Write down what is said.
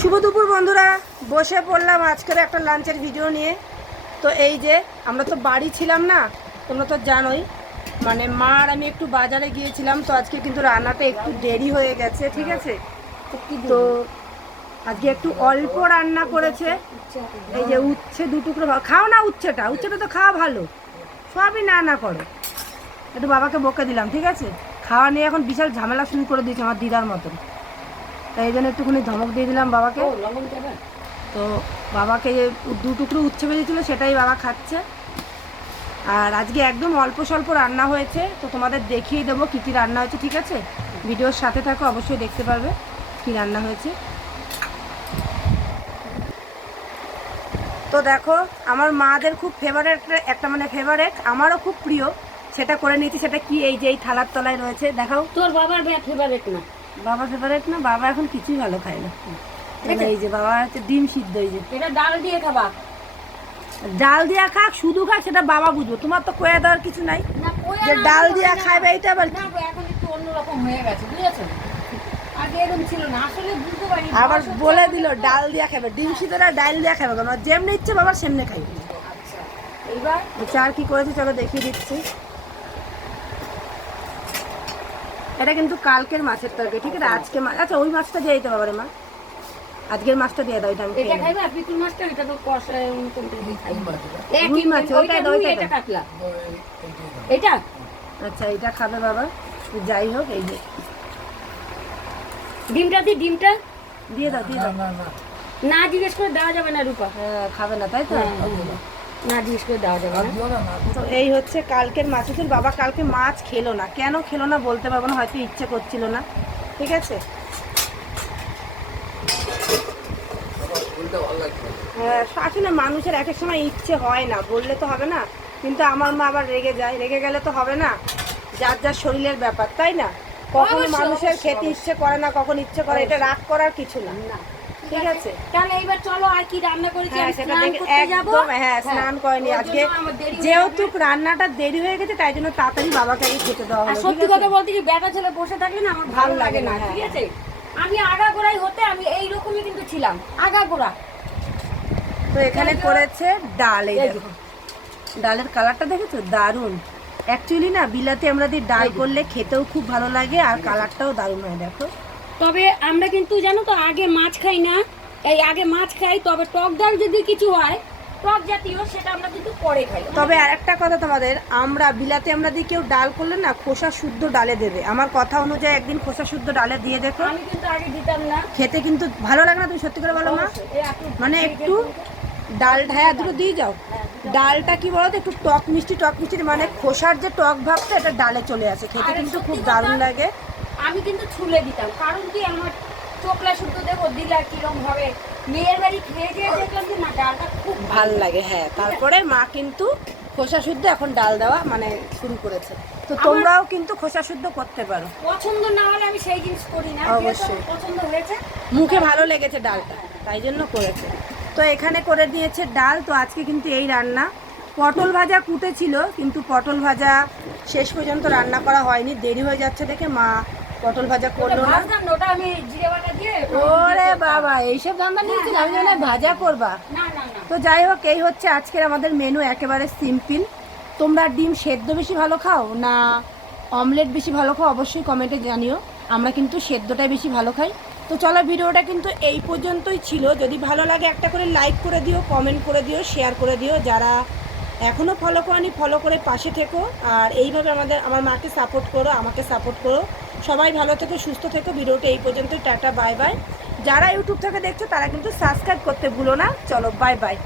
শুভ দুপুর বন্ধুরা। বসে পড়লাম আজকের একটা লাঞ্চের ভিডিও নিয়ে। তো এই যে আমরা তো বাড়ি ছিলাম না তোমরা তো জানোই। মানে মা আর আমি একটু বাজারে গিয়েছিলাম তো আজকে কিন্তু রান্নাটা একটু দেরি হয়ে গেছে ঠিক আছে? তো আজকে একটু অল্প রান্না করেছে। এই যে উচ্ছে দু টুকরো খাও না উচ্ছেটা উচ্ছেটা তো খাওয়া ভালো। সবই না না করো। একটু বাবাকে বকে দিলাম ঠিক আছে? খাওয়া নিয়ে এখন বিশাল ঝামেলা শুরু করে দিয়েছে আমার দিদার মতন। তাই এই জন্য একটুখানি ধমক দিয়ে দিলাম বাবাকে। তো বাবাকে যে দু টুকরো উচ্ছে বেরিয়েছিল সেটাই বাবা খাচ্ছে। আর আজকে একদম অল্প স্বল্প রান্না হয়েছে তো তোমাদের দেখিয়ে দেবো কী কী রান্না হয়েছে ঠিক আছে? ভিডিওর সাথে থাকো অবশ্যই দেখতে পারবে কী রান্না হয়েছে। তো দেখো আমার মাদের খুব ফেভারেট একটা মানে ফেভারেট আমারও খুব প্রিয়। সেটা করে নিয়েছি সেটা কি এই যে এই থালার তলায় রয়েছে দেখাও। তোর বাবার ফেভারিট না? বাবা ফেভারেট না বাবা এখন কিছুই ভালো খায় না। এই যে বাবা হচ্ছে ডিম সিদ্ধ এই যে। এটা ডাল দিয়ে খাবা। ডাল দিয়া খাক শুধু খাক সেটা বাবা বুঝব। তোমার তো কয়ে দেওয়ার কিছু নাই। যে ডাল দিয়া হয় না। খাবে এইটা আবার না এখন একটু অন্যরকম হয়ে গেছে বুঝেছ? আগে এরকম ছিল না আসলে বুঝতে পারি আবার বলে দিল ডাল দিয়া খাবে ডিম সিদ্ধটা ডাল দিয়া খাবে কেন যেমনি ইচ্ছে বাবা সেমনি খাই আচ্ছা এইবার? চার কি করেছে চলো দেখিয়ে দিচ্ছি। এটা কিন্তু কালকের মাছের তরকারি ঠিক আছে? আজকে মা- আচ্ছা ওই মাছটা দিয়ে দিতে পারবে মা। আজকের মাছটা দিয়ে দাও এটা আমি এটা। খাইবা? পিকুল মাছটা এটা তো কষা মতন করে খাইবা? রুই মাছ, ওইটা দাও, এটা কাটলা এটা? আচ্ছা এটা খাবে বাবা। যাই হোক এই যে। ডিমটা দি ডিমটা? দিয়ে দাও দিয়ে দাও। না জিজ্ঞেস করে দেওয়া যাবে না রূপা। হ্যাঁ, খাবে না তাই তো? না জিজ্ঞেস করে দেওয়া যাবে না। তো এই হচ্ছে কালকের মাছের বাবা কালকে মাছ খেলো না। কেন খেলো না বলতে পারব না হয়তো ইচ্ছে করছিল না। ঠিক আছে? হ্যাঁ আসলে মানুষের এক এক সময় ইচ্ছে হয় না বললে তো হবে না। কিন্তু আমার মা আবার রেগে যায়। রেগে গেলে তো হবে না। যার যার শরীরের ব্যাপার তাই না? কখনো মানুষের খেতে ইচ্ছে করে না কখন ইচ্ছে করে এটা রাগ করার কিছু না। না। ঠিক আছে। তাহলে এইবার চলো আর কি রান্না করেছি হ্যাঁ আমি স্নান করতে যাব? একদম হ্যাঁ স্নান করেনি আজকে। হয়ে যেহেতু রান্নাটা দেরি হয়ে গেছে তাই জন্য তাড়াতাড়ি বাবাকে আগে খেতে দেওয়া হলো সত্যি কথা বলতে কি বেটা ছেলে বসে থাকলে না আমার ভালো লাগে না ঠিক আছে? আমি আগাগোড়াই হতে আমি এই রকমই কিন্তু ছিলাম আগাগোড়া। তো এখানে করেছে ডাল এই এই দেখো ডালের কালারটা দেখেছ? দারুণ। অ্যাকচুয়ালি না বিলাতে আমরা দিয়ে ডাল করলে খেতেও খুব ভালো লাগে আর কালারটাও দারুণ হয় দেখো। তবে আমরা কিন্তু জানো তো আগে মাছ খাই না। এই আগে মাছ খাই তবে টক ডাল যদি কিছু হয় টক জাতীয় সেটা আমরা কিন্তু পরে খাই। তবে আর একটা কথা তোমাদের আমরা বিলাতে আমরা দিয়ে কেউ ডাল করলে না খোসা শুদ্ধ ডালে দেবে। আমার কথা অনুযায়ী একদিন খোসা শুদ্ধ ডালে দিয়ে দেখো। আমি কিন্তু আগে দিতাম না। খেতে কিন্তু ভালো লাগে না তুমি সত্যি করে বলো মা? মানে একটু ডাল হ্যাঁ দুটো দিয়ে যাও। ডালটা কি বলতো একটু টক মিষ্টি টক মিষ্টি মানে খোসার যে টক ভাবটা এটা ডালে চলে আসে। খেতে কিন্তু খুব দারুণ লাগে। আমি কিন্তু ছুলে দিতাম। কারণ কি আমার চোখলা শুদ্ধ দেখো দিলা কিরম হবে মেয়ের বাড়ি খেয়ে দিয়ে দেখলাম যে না ডালটা খুব ভালো লাগে হ্যাঁ। তারপরে মা কিন্তু খোসা শুদ্ধ এখন ডাল দেওয়া মানে শুরু করেছে। তো তোমরাও কিন্তু খোসা শুদ্ধ করতে পারো। পছন্দ না হলে আমি সেই জিনিস করি না। অবশ্যই। পছন্দ হয়েছে মুখে ভালো লেগেছে ডালটা তাই জন্য করেছে। তো এখানে করে দিয়েছে ডাল। তো আজকে কিন্তু এই রান্না। পটল ভাজা কুটেছিল কিন্তু পটল ভাজা শেষ পর্যন্ত রান্না করা হয়নি। দেরি হয়ে যাচ্ছে দেখে মা পটল ভাজা করল না। ওরে বাবা এইসব আমি জানি ভাজা করবা। তো যাই হোক এই হচ্ছে আজকের আমাদের মেনু একেবারে সিম্পল তোমরা ডিম সেদ্ধ বেশি ভালো খাও না অমলেট বেশি ভালো খাও অবশ্যই কমেন্টে জানিও। আমরা কিন্তু সেদ্ধটাই বেশি ভালো খাই। তো চলো ভিডিওটা কিন্তু এই পর্যন্তই ছিল। যদি ভালো লাগে একটা করে লাইক করে দিও কমেন্ট করে দিও শেয়ার করে দিও। যারা এখনও ফলো করনি ফলো করে পাশে থেকো। আর এইভাবে আমাদের আমার মাকে সাপোর্ট করো আমাকে সাপোর্ট করো। সবাই ভালো থেকে, সুস্থ থেকে। ভিডিওটা এই পর্যন্তই, টাটা, বাই বাই। যারা ইউটিউব থেকে দেখছ, তারা কিন্তু সাবস্ক্রাইব করতে ভুলো না। চলো, বাই বাই।